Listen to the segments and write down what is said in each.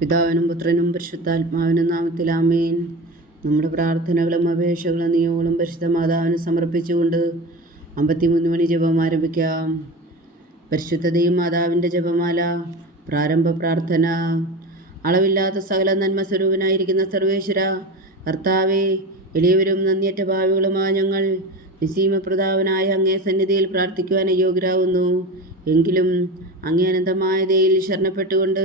പിതാവിനും പുത്രനും പരിശുദ്ധാത്മാവിനും നാമത്തിൽ ആമേൻ. നമ്മുടെ പ്രാർത്ഥനകളും അപേക്ഷകളും നിയമങ്ങളും പരിശുദ്ധ മാതാവിന് സമർപ്പിച്ചുകൊണ്ട് അമ്പത്തിമൂന്ന് മണി ജപം ആരംഭിക്കാം. പരിശുദ്ധതയും മാതാവിന്റെ ജപമാല പ്രാരംഭ പ്രാർത്ഥന. അളവില്ലാത്ത സകല നന്മ സ്വരൂപനായിരിക്കുന്ന സർവേശ്വര കർത്താവെ എളിയവരും നന്ദിയറ്റ ഭാവികളുമായ ഞങ്ങൾ നിസീമപ്രതാപനായ അങ്ങേ സന്നിധിയിൽ പ്രാർത്ഥിക്കുവാൻ യോഗ്യരാകുന്നു. എങ്കിലും അങ്ങേ അനന്തമായ ദയിൽ ശരണപ്പെട്ടുകൊണ്ട്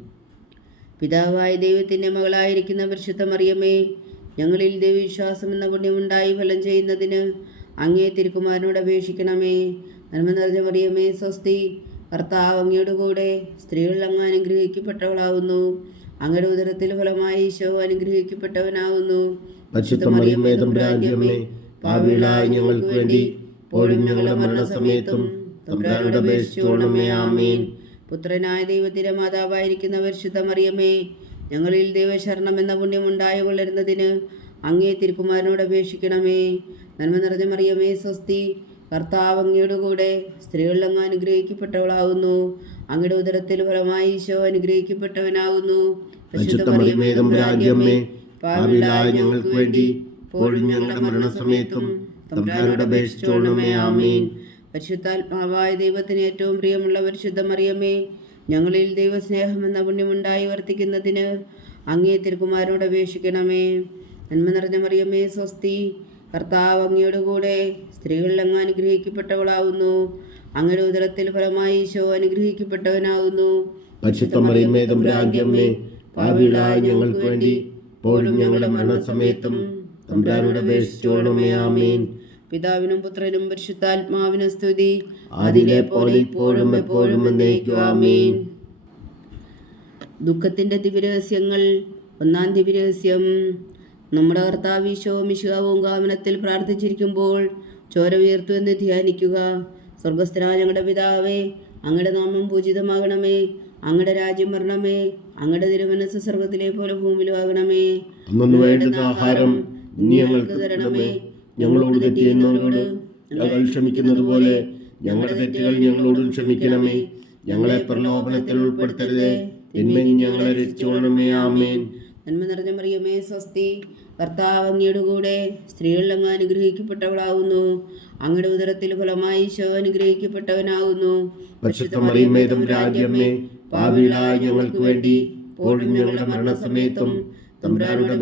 പിതാവായ ദൈവത്തിന്റെ മകളായിരിക്കുന്ന പരിശുദ്ധ മറിയമേ ഞങ്ങളിൽ ദൈവവിശ്വാസം എന്ന പുണ്യമുണ്ടായി ഫലം ചെയ്യുന്നതിന് അങ്ങേ തിരുക്കുമാരനോട് അപേക്ഷിക്കണമേ. നന്മ നിറഞ്ഞ മറിയമേ സ്വസ്തി. കർത്താവ് അങ്ങയുടെ കൂടെ സ്ത്രീകൾ അങ്ങ് അനുഗ്രഹിക്കപ്പെട്ടവളാവുന്നു. അങ്ങയുടെ ഉദരത്തിൽ ഫലമായി ഈശോ അനുഗ്രഹിക്കപ്പെട്ടവനാവുന്നു. മറിയമ്മേ പാവികളായ ഞങ്ങൾക്ക് വേണ്ടി ഇപ്പോഴും ഞങ്ങളുടെ മരണസമയത്തും തമ്പുരാനോട് അപേക്ഷിച്ചോണമേ. ആമേൻ. പുത്രനായ ദൈവത്തിന്റെ മാതാവായിരിക്കുന്ന പരിശുദ്ധ മറിയമേ ഞങ്ങളിൽ ദൈവശരണം എന്ന പുണ്യം ഉണ്ടായി കൊള്ളരുന്നതിന് അങ്ങേ തിരുക്കുമാരനോട് അപേക്ഷിക്കണമേ. നന്മ നിറഞ്ഞ മറിയമേ സ്വസ്തി. കർത്താവ് അങ്ങയുടെ കൂടെ സ്ത്രീകളിൽ അങ്ങ് അനുഗ്രഹിക്കപ്പെട്ടവളാവുന്നു അങ്ങയുടെ ഉദരത്തിൽ ഫലമായി ഈശോ അനുഗ്രഹിക്കപ്പെട്ടവനാകുന്നു. ഞങ്ങൾക്ക് വേണ്ടി ഞങ്ങളുടെ മരണസമയത്തും അപേക്ഷിച്ചോളണമേ ആമേൻ. പരിശുദ്ധാത്മാവായ ദൈവത്തിന് ഏറ്റവും പ്രിയമുള്ള പരിശുദ്ധ മറിയമ്മേ ഞങ്ങളിൽ ദൈവസ്നേഹം എന്ന പുണ്യമുണ്ടായി വർത്തിക്കുന്നതിന് അങ്ങേ തിരുക്കുമാരനോട് അപേക്ഷിക്കണമേ. നന്മ നിറഞ്ഞ മറിയമ്മേ സ്വസ്തി കർത്താവ് അങ്ങയുടെ കൂടെ സ്ത്രീകളിൽ അങ്ങ് അനുഗ്രഹിക്കപ്പെട്ടവളാവുന്നു. അങ്ങയുടെ ഉദരത്തിൽ ഫലമായി ഈശോ അനുഗ്രഹിക്കപ്പെട്ടവനാവുന്നു. ഞങ്ങൾക്ക് വേണ്ടി ഞങ്ങളുടെ മരണസമയത്തും തമ്പുരാനോട് ആമേൻ. പിതാവിനും പുത്രനും പരിശുദ്ധാത്മാവിനും സ്തുതി. അതിലെ പോലെ ഇപ്പോഴും എപ്പോഴും എന്നേക്കും ആമേൻ. ദുഃഖത്തിന്റെ ദിവ്യരഹസ്യങ്ങൾ. ഒന്നാം ദിവ്യരഹസ്യം. നമ്മുടെ കർത്താവ് ഈശോ മിശുകാവും കാമനത്തിൽ പ്രാർത്ഥിച്ചിരിക്കുമ്പോൾ ചോര ഉയർത്തു എന്ന് ധ്യാനിക്കുക. സ്വർഗസ്ഥനായ ഞങ്ങളുടെ പിതാവേ അങ്ങയുടെ നാമം പൂജിതമാകണമേ. അങ്ങയുടെ രാജ്യം വരണമേ. അങ്ങയുടെ തിരുമനസ് സ്വർഗത്തിലെ പോലെ ഭൂമിയിലും ആകണമേ. ആഹാരം ഞങ്ങൾക്ക് തരണമേ. ഞങ്ങളോട് തെറ്റ് ചെയ്യുന്നവരോട് ഞങ്ങൾ ക്ഷമിക്കുന്നത് പോലെ ഞങ്ങളുടെ തെറ്റുകൾ ഞങ്ങളോടും ക്ഷമിക്കണമേ. ഞങ്ങളെ പ്രലോഭനത്തിൽ ഉൾപ്പെടുത്തരുതേ. തിന്മയിൽ ഞങ്ങളെ രക്ഷിച്ചുകൊള്ളണമേ. ആമേൻ. നന്മ നിറഞ്ഞ മറിയമേ സ്വസ്തി. കർത്താവ് അങ്ങയുടെ കൂടെ സ്ത്രീകളിൽ അങ്ങ് അനുഗ്രഹിക്കപ്പെട്ടവളാവുന്നു. അങ്ങയുടെ ഉദരത്തിൽ ഫലമായി ഈശോ അനുഗ്രഹിക്കപ്പെട്ടവനാവുന്നു. രാജ്യമേ. പാവിളായി ഞങ്ങൾക്ക് വേണ്ടി ഇപ്പോഴും ഞങ്ങളുടെ മരണസമയത്തും തമ്പുരാനോട്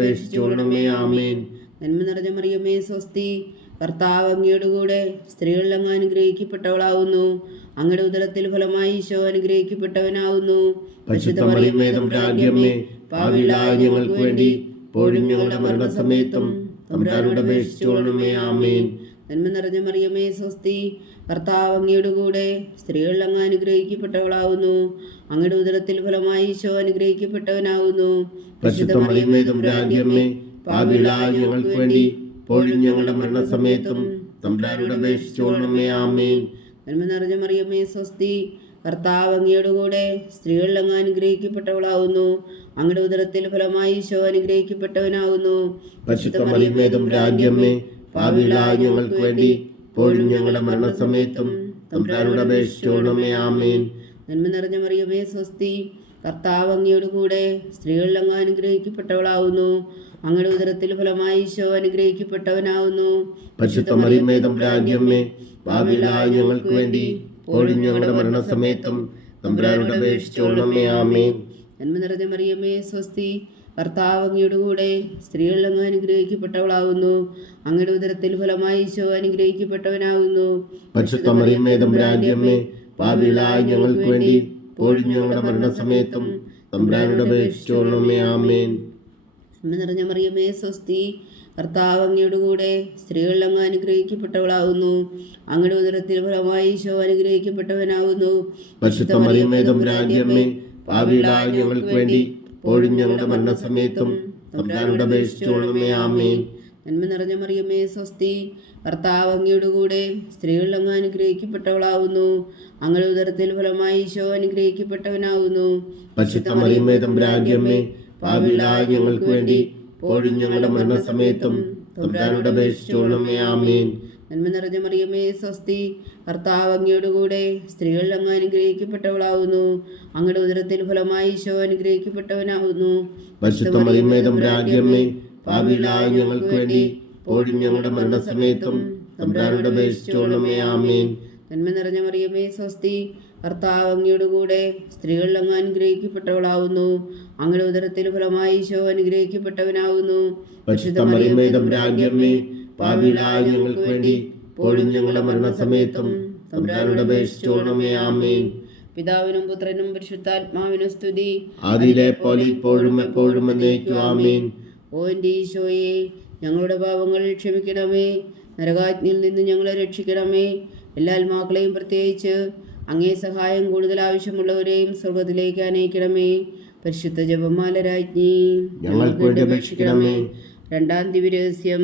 ആമേൻ. നന്മ നിറഞ്ഞ മറിയമ്മേ സ്വസ്തി. കർത്താവ് അങ്ങയുടെ കൂടെ സ്ത്രീകളിൽ അങ്ങ് അനുഗ്രഹിക്കപ്പെട്ടവളാവുന്നു. അങ്ങയുടെ ഉദരത്തിൽ ഫലമായി ഈശോ അനുഗ്രഹിക്കപ്പെട്ടവനാവുന്നു. ഞങ്ങൾക്ക് വേണ്ടി ഞങ്ങളുടെ മരണസമയത്തും തമ്പുരാനോട് ആമേൻ. നന്മ നിറഞ്ഞ മറിയമേ സ്വസ്തി. കർത്താവ് അങ്ങയുടെ കൂടെ സ്ത്രീകളിൽ അങ്ങ് അനുഗ്രഹിക്കപ്പെട്ടവളാവുന്നു. അങ്ങയുടെ ഉദരത്തിൽ ഫലമായി ഈശോ അനുഗ്രഹിക്കപ്പെട്ടവനാവുന്നു. പരിശുദ്ധ മറിയമേ തമ്പുരാന്റിയമ്മേ പാവികളായ ഞങ്ങൾക്ക് വേണ്ടി ഇപ്പോഴും ഞങ്ങളുടെ മരണസമയത്തും തമ്പുരാനോട് അപേക്ഷിച്ചോളണമേ ആമേൻ. നന്മ നിറഞ്ഞ മറിയമ്മേ സ്വസ്തി. കർത്താവ് അങ്ങയുടെ കൂടെ സ്ത്രീകളിൽ അങ്ങ് അനുഗ്രഹിക്കപ്പെട്ടവളാവുന്നു. അങ്ങയുടെ ഉദരത്തിൽ ഫലമായി ഈശോ അനുഗ്രഹിക്കപ്പെട്ടവനാകുന്നു ഞങ്ങൾക്ക് വേണ്ടി ഇപ്പോഴും ഞങ്ങളുടെ മരണസമയത്തും തമ്പുരാനോട് അപേക്ഷിച്ചോളണമേ ആമേൻ. നന്മ നിറഞ്ഞ മറിയമേ സ്വസ്തി. കർത്താവ് അങ്ങയുടെ കൂടെ സ്ത്രീകളിൽ അങ്ങ് അനുഗ്രഹിക്കപ്പെട്ടവളാവുന്നു. അങ്ങയുടെ ഉദരത്തിൽ ഫലമായി ഈശോ അനുഗ്രഹിക്കപ്പെട്ടവനാവുന്നു. ഞങ്ങൾക്ക് വേണ്ടി ഇപ്പോഴും ഞങ്ങളുടെ മരണസമയത്തും തമ്പുരാനോട് നന്മ നിറഞ്ഞ മറിയമേ സ്വസ്തി കർത്താവ് അങ്ങയുടെ കൂടെ സ്ത്രീകളിൽ അങ്ങ് അനുഗ്രഹിക്കപ്പെട്ടവളാവുന്നു. അങ്ങയുടെ ഉദരത്തിൽ ഫലമായി ഈശോ അനുഗ്രഹിക്കപ്പെട്ടവനാവുന്നു. പാപികളായ ഞങ്ങൾക്ക് വേണ്ടി ഇപ്പോഴും ഞങ്ങളുടെ മരണസമയത്തും തമ്പുരാനോട് അപേക്ഷിച്ചോണമേ ആമേൻ. നന്മ നിറഞ്ഞ മറിയമേ സ്വസ്തി. കർത്താവ് അങ്ങയുടെ കൂടെ സ്ത്രീകളിൽ അങ്ങ് അനുഗ്രഹിക്കപ്പെട്ടവളാകുന്നു അങ്ങയുടെ ഉദരത്തിൽ ഫലമായി ഈശോ അനുഗ്രഹിക്കപ്പെട്ടവനാകുന്നു പാപികളായ ഞങ്ങൾക്ക് വേണ്ടി ഇപ്പോഴും ഞങ്ങളുടെ മരണസമയത്തും തമ്പുരാനോട് അപേക്ഷിച്ചോണമേ ആമേൻ. നന്മ നിറഞ്ഞ മറിയമേ സ്വസ്തി. കർത്താവ് അങ്ങയുടെ കൂടെ സ്ത്രീകളിൽ അങ്ങ് അനുഗ്രഹിക്കപ്പെട്ടവളാവുന്നു. അങ്ങനെ ഉദരത്തിൽ ഫലമായി ഈശോ അനുഗ്രഹിക്കപ്പെട്ടവനാവുന്നു. പരിശുദ്ധ മറിയമേ തമ്പുരാന്റിയമ്മേ പാപികളായ ഞങ്ങൾക്ക് വേണ്ടി ഇപ്പോഴും ഞങ്ങളുടെ മരണസമയത്തും തമ്പുരാനോട് ആമേൻ. നന്മ നിറഞ്ഞ മറിയമേ സ്വസ്തി. കർത്താവ് അങ്ങയുടെ കൂടെ സ്ത്രീകളിൽ അങ്ങ് അനുഗ്രഹിക്കപ്പെട്ടവളാവുന്നു. അങ്ങയുടെ ഉദരത്തിൽ ഫലമായി ഈശോ അനുഗ്രഹിക്കപ്പെട്ടവനാവുന്നു. പാപികളായ ഞങ്ങൾക്ക് വേണ്ടി ഇപ്പോഴും ഞങ്ങളുടെ മരണസമയത്തും തമ്പുരാനോട് അപേക്ഷിച്ചോളമേ ആമേൻ. നന്മ നിറഞ്ഞ മറിയമേ സ്വസ്തി. കർത്താവ് അങ്ങയുടെ കൂടെ സ്ത്രീകളിൽ അങ്ങ് അനുഗ്രഹിക്കപ്പെട്ടവളാവുന്നു. അങ്ങയുടെ ഉദരത്തിൽ ഫലമായി ഈശോ അനുഗ്രഹിക്കപ്പെട്ടവനാവുന്നു. ഞങ്ങൾക്ക് വേണ്ടി ഞങ്ങളുടെ മരണസമയത്തും പിതാവിനും പുത്രനും പരിശുദ്ധാത്മാവിനും സ്തുതി. അതിലെ പോലെ ഇപ്പോഴും എപ്പോഴും ആമേൻ. ഓ എന്റെ ഈശോയെ ഞങ്ങളുടെ പാപങ്ങൾ ക്ഷമിക്കണമേ. നരകാജ്ഞയിൽ നിന്ന് ഞങ്ങളെ രക്ഷിക്കണമേ. എല്ലാ ആത്മാക്കളെയും പ്രത്യേകിച്ച് അങ്ങേ സഹായം കൂടുതൽ ആവശ്യമുള്ളവരെയും സ്വർഗത്തിലേക്ക് അനയിക്കണമേ. പരിശുദ്ധ ജപമാല രാജ്ഞി ഞങ്ങൾക്ക് വേണ്ടി അപേക്ഷിക്കണമേ. രണ്ടാം ദിവ്യരഹസ്യം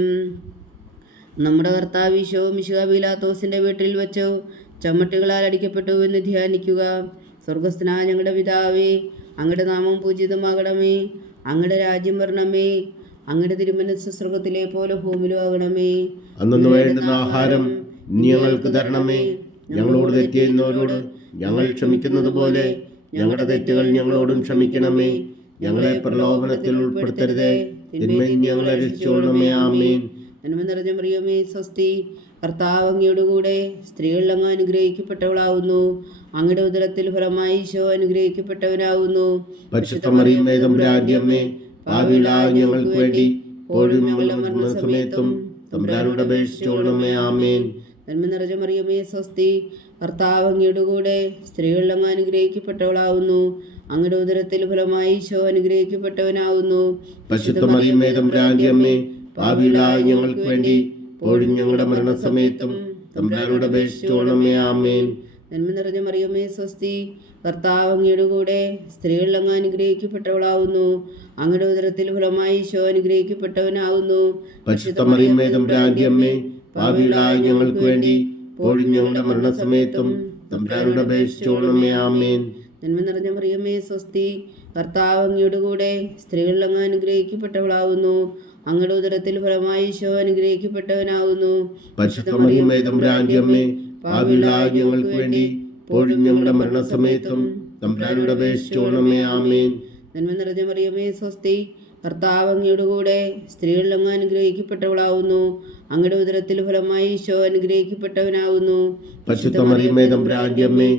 നമ്മുടെ കർത്താവ് ഈശോ മിശുഹാബിലാത്തോസിന്റെ വീട്ടിൽ വെച്ചോ ചമ്മട്ടുകളാൽ അടിക്കപ്പെട്ടു എന്ന് ധ്യാനിക്കുക. സ്വർഗസ്ഥനായ ഞങ്ങളുടെ പിതാവേ അങ്ങയുടെ നാമം പൂജിതമാകണമേ. അങ്ങയുടെ രാജ്യം വരണമേ. അങ്ങയുടെ തിരുമനസ് സ്വർഗത്തിലെ പോലെ ഭൂമിയിലും ആകണമേ. അന്നു വേണ്ടുന്ന ആഹാരം ഞങ്ങൾക്ക് തരണമേ. ഞങ്ങളോട് തെറ്റ് ചെയ്യുന്നവരോട് ഞങ്ങൾ ക്ഷമിക്കുന്നത് പോലെ ഞങ്ങളുടെ തെറ്റുകൾ ഞങ്ങളോടും ക്ഷമിക്കണമേ. ഞങ്ങളെ പ്രലോഭനത്തിൽ ഉൾപ്പെടുത്തരുതേ. തിന്മയിൽ ഞങ്ങളെ രക്ഷിച്ചോളണമേ. ആമേൻ. നന്മ നിറഞ്ഞ മറിയമേ സ്വസ്തി. കർത്താവ് അങ്ങയോടുകൂടെ സ്ത്രീകളിൽ അങ്ങ് അനുഗ്രഹിക്കപ്പെട്ടവളാവുന്നു. അങ്ങയുടെ ഉദരത്തിൽ ഫലമായി ഈശോ അനുഗ്രഹിക്കപ്പെട്ടവനാവുന്നു. പരിശുദ്ധ മറിയമേ തമ്പുരാന്റിയമ്മേ ഭാവിയിലായ ഞങ്ങൾക്ക് വേണ്ടി ഇപ്പോഴും ഞങ്ങളുടെ മരണസമയത്തും തമ്പുരാനോട് അപേക്ഷിച്ചോളണമേ. ആമേൻ. നന്മ നിറഞ്ഞ മറിയമേ സ്വസ്തി. കർത്താവ് അങ്ങയുടെ കൂടെ സ്ത്രീകളിലും അനുഗ്രഹിക്കപ്പെട്ടവളാവുന്നു. അങ്ങയുടെ ഉദരത്തിൽ ഫലമായി ഈശോ അനുഗ്രഹിക്കപ്പെട്ടവനാവുന്നു. പരിശുദ്ധ മറിയമേ തമ്പുരാന്റിയമ്മേ ഭാവിയിലായ ഞങ്ങൾക്ക് വേണ്ടി ഇപ്പോഴും ഞങ്ങളുടെ മരണസമയത്തും തമ്പുരാനോട് അപേക്ഷിച്ചോളണമേ ആമേൻ. നന്മ നിറഞ്ഞ മറിയമേ സ്വസ്തി. കർത്താവ് അങ്ങയുടെ കൂടെ സ്ത്രീകളിൽ അങ്ങ് അനുഗ്രഹിക്കപ്പെട്ടവളാവുന്നു. അങ്ങയുടെ ഉദരത്തിൽ ഫലമായി ഈശോ അനുഗ്രഹിക്കപ്പെട്ടവനാവുന്നു. പരിശുദ്ധ മറിയമേ തമ്പുരാന്റിയമ്മേ ഭാവിയിലായ ഞങ്ങൾക്ക് വേണ്ടി ഇപ്പോഴും ഞങ്ങളുടെ മരണസമയത്തും തമ്പുരാനോട് അപേക്ഷിച്ചോളണമേ ആമേൻ. നന്മ നിറഞ്ഞ മറിയമേ സ്വസ്തി. കർത്താവ് അങ്ങയുടെ കൂടെ സ്ത്രീകളിൽ അങ്ങ് അനുഗ്രഹിക്കപ്പെട്ടവളാവുന്നു. അങ്ങയുടെ ഉദരത്തിൽ ഫലമായി ഈശോ അനുഗ്രഹിക്കപ്പെട്ടവനാവുന്നു. പരിശുദ്ധ മറിയമേ തമ്പുരാന്റിയമ്മേ ഭാവിയിലായ ഞങ്ങൾക്ക് വേണ്ടി ഇപ്പോഴും ഞങ്ങളുടെ മരണസമയത്തും തമ്പുരാനോട് അപേക്ഷിച്ചോളണമേ ആമേൻ. നന്മ നിറഞ്ഞ മറിയമേ സ്വസ്തി. കർത്താവ് അങ്ങയുടെ കൂടെ സ്ത്രീകളിൽ അങ്ങ് അനുഗ്രഹിക്കപ്പെട്ടവളാവുന്നു. അങ്ങയുടെ ഉദരത്തിൽ ഫലമായി ഈശോ അനുഗ്രഹിക്കപ്പെട്ടവനാവുന്നു. പരിശുദ്ധ മറിയമേ തമ്പുരാന്റിയമ്മേ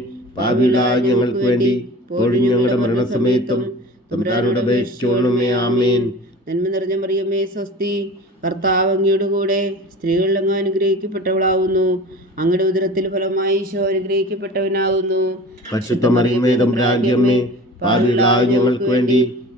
ഞങ്ങൾക്ക് വേണ്ടി ഇപ്പോഴും ഞങ്ങളുടെ മരണസമയത്തും തമ്പുരാനോട് അപേക്ഷിച്ചോളണമേ ആമേൻ. നന്മ നിറഞ്ഞ മറിയമ്മേ സ്വസ്തി കർത്താവ് അങ്ങയുടെ കൂടെ സ്ത്രീകളിൽ അങ്ങ് അനുഗ്രഹിക്കപ്പെട്ടവളാവുന്നു. അങ്ങയുടെ ഉദരത്തിൽ ഫലമായി ഈശോ അനുഗ്രഹിക്കപ്പെട്ടവനാവുന്നു. പരിശുദ്ധ മറിയമേ തമ്പുരാന്റിയമ്മേ ഞങ്ങൾക്ക് വേണ്ടി